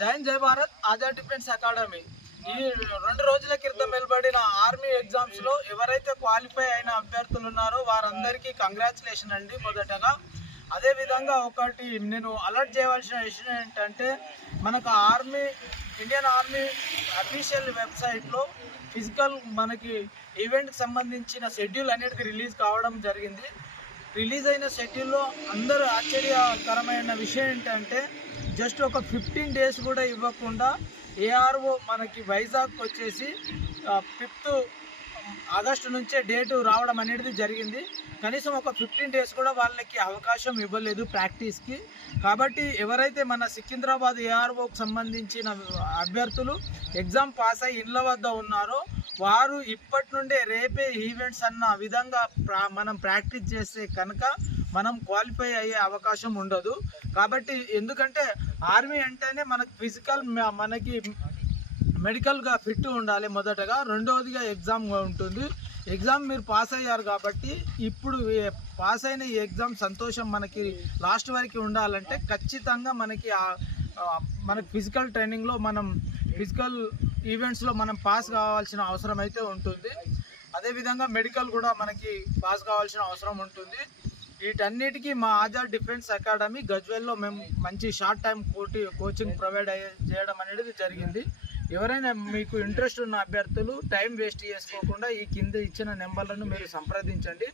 జైన్ జై Bharat Azad defence academy. ఈ రెండు రోజుల క్రితం వెలువడిన ఆర్మీ ఎగ్జామ్స్లో ఎవరైతే క్వాలిఫై అయిన అభ్యర్థులు ఉన్నారో వారందరికీ కంగ్రాచులేషన్ అండి మొదటగా. అదే విధంగా ఒకటి నేను అలర్ట్ చేయవలసిన విషయం ఏంటంటే మనకు ఆర్మీ ఇండియన్ ఆర్మీ అఫీషియల్ వెబ్సైట్లో ఫిజికల్ మనకి ఈవెంట్కి సంబంధించిన షెడ్యూల్ అనేది రిలీజ్ కావడం జరిగింది. రిలీజ్ అయిన షెడ్యూల్లో అందరూ ఆశ్చర్యకరమైన విషయం ఏంటంటే జస్ట్ ఒక ఫిఫ్టీన్ డేస్ కూడా ఇవ్వకుండా ఏఆర్ఓ మనకి వైజాగ్ వచ్చేసి ఫిఫ్త్ ఆగస్టు నుంచే డేటు రావడం అనేది జరిగింది. కనీసం ఒక ఫిఫ్టీన్ డేస్ కూడా వాళ్ళకి అవకాశం ఇవ్వలేదు ప్రాక్టీస్కి. కాబట్టి ఎవరైతే మన సికింద్రాబాద్ ఏఆర్ఓకి సంబంధించిన అభ్యర్థులు ఎగ్జామ్ పాస్ అయ్యి ఇళ్ళ వద్ద ఉన్నారో వారు ఇప్పటి నుండే రేపే ఈవెంట్స్ అన్న విధంగా ప్రా మనం ప్రాక్టీస్ చేస్తే కనుక మనం క్వాలిఫై అయ్యే అవకాశం ఉండదు. కాబట్టి ఎందుకంటే ఆర్మీ అంటేనే మనకు ఫిజికల్ మనకి మెడికల్గా ఫిట్ ఉండాలి మొదటగా. రెండవదిగా ఎగ్జామ్ ఉంటుంది. ఎగ్జామ్ మీరు పాస్ అయ్యారు కాబట్టి ఇప్పుడు పాస్ అయిన ఈ ఎగ్జామ్ సంతోషం మనకి లాస్ట్ వరకు ఉండాలంటే ఖచ్చితంగా మనకి మనకి ఫిజికల్ ట్రైనింగ్లో మనం ఫిజికల్ ఈవెంట్స్లో మనం పాస్ కావాల్సిన అవసరం అయితే ఉంటుంది. అదేవిధంగా మెడికల్ కూడా మనకి పాస్ కావాల్సిన అవసరం ఉంటుంది. వీటన్నిటికీ మా ఆజాద్ డిఫెన్స్ అకాడమీ గజ్వెల్లో మేము మంచి షార్ట్ టైం కోటి కోచింగ్ ప్రొవైడ్ అయ్యే చేయడం అనేది జరిగింది. ఎవరైనా మీకు ఇంట్రెస్ట్ ఉన్న అభ్యర్థులు టైం వేస్ట్ చేసుకోకుండా ఈ కింద ఇచ్చిన నెంబర్లను మీరు సంప్రదించండి.